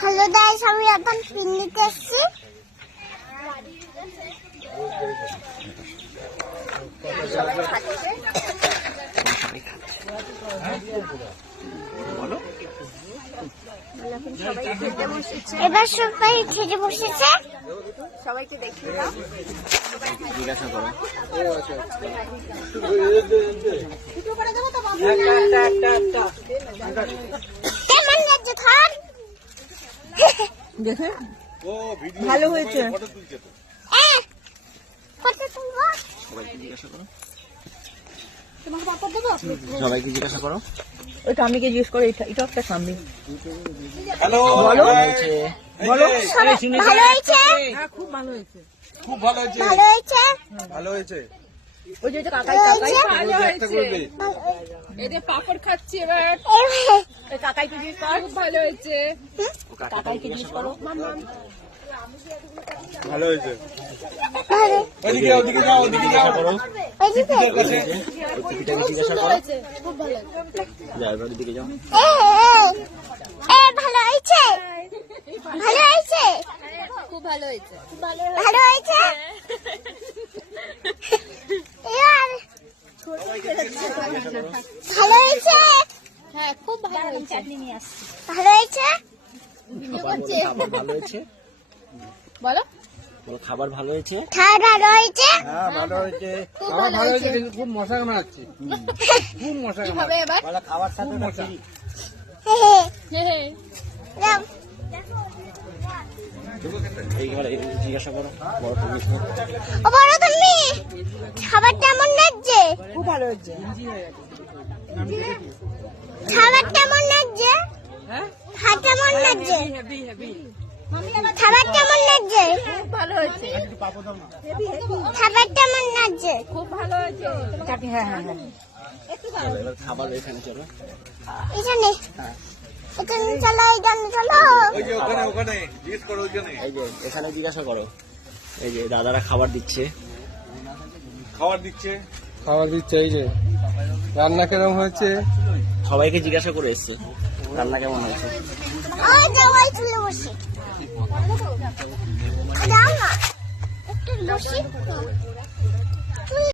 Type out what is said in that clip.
Hello guys, আমি এখন পিকনিকে এসেছি। এবার সবাই খেতে বসেছে। সবাইকে দেখিয়ে দাও, জিজ্ঞাসা করো। ভালো হয়েছে। সবাইকে জিজ্ঞাসা করো। ওই কামিকে জিজ্ঞেস করো, এটা একটা কামি। হ্যালো, বলো বলো, ভালো হয়েছে? হ্যাঁ, খুব ভালো হয়েছে। খুব ভালো হয়েছে, ভালো হয়েছে, ভালো হয়েছে। ওই যে কাকাই ভালো হয়েছে। এদের পাপড় খাচ্ছি এবার। কাকাইকে জিজ্ঞেস করো, খুব ভালো হয়েছে। কাকাইকে জিজ্ঞেস করো। ভালো হয়েছে। ওদিকে ওদিকে যাও, ওদিকে যাও। পিপিটার কাছে পিপিটাকে জিজ্ঞাসা করো। খুব ভালো যাও, এবার ওদিকে যাও। ভালো হয়েছে, ভালো হয়েছে, খুব ভালো হয়েছে। ভালো হয়েছে। ভালো হয়েছে, হ্যাঁ খুব ভালো হয়েছে। চাটনি নিয়ে আসছি। ভালো হয়েছে। খাবার ভালো হয়েছে। বলো বলো, খাবার ভালো হয়েছে। ভালো হয়েছে। হ্যাঁ, ভালো হয়েছে। খুব ভালো হয়েছে। খুব মশা কামড়াচ্ছে, খুব মশা কি হবে এবার? কামড়াচ্ছে। খাবার সাথে মশা। এইবার জিজ্ঞাসা করো। বড় তুমি বড় তুমি, খাবার কেমন লাগছে? খুব ভালো হয়েছে। খাবার কেমন লাগছে? হ্যাঁ, ভাত কেমন লাগছে? Heavy heavy. খাবার কেমন লাগছে? খুব ভালো হয়েছে। খাবার কেমন লাগছে? খুব ভালো হয়েছে। চাটনি, হ্যাঁ হ্যাঁ হ্যাঁ। এবার খাবার এখানে চলো। এখানে এখানে চলো, এখানে চলো। ওই যে ওখানে, ওখানে জিজ্ঞেস করো, ওইখানে এই যে এখানে জিজ্ঞাসা করো। এই যে দাদারা খাবার দিচ্ছে। খাবার দিচ্ছে। খাবার দিচ্ছে। এই যে রান্না কেরম হয়েছে? সবাইকে জিজ্ঞাসা করে এসছে রান্না কেমন হয়েছে। ওই যাওয়াই চলে বসে। দাও না একটু বসি।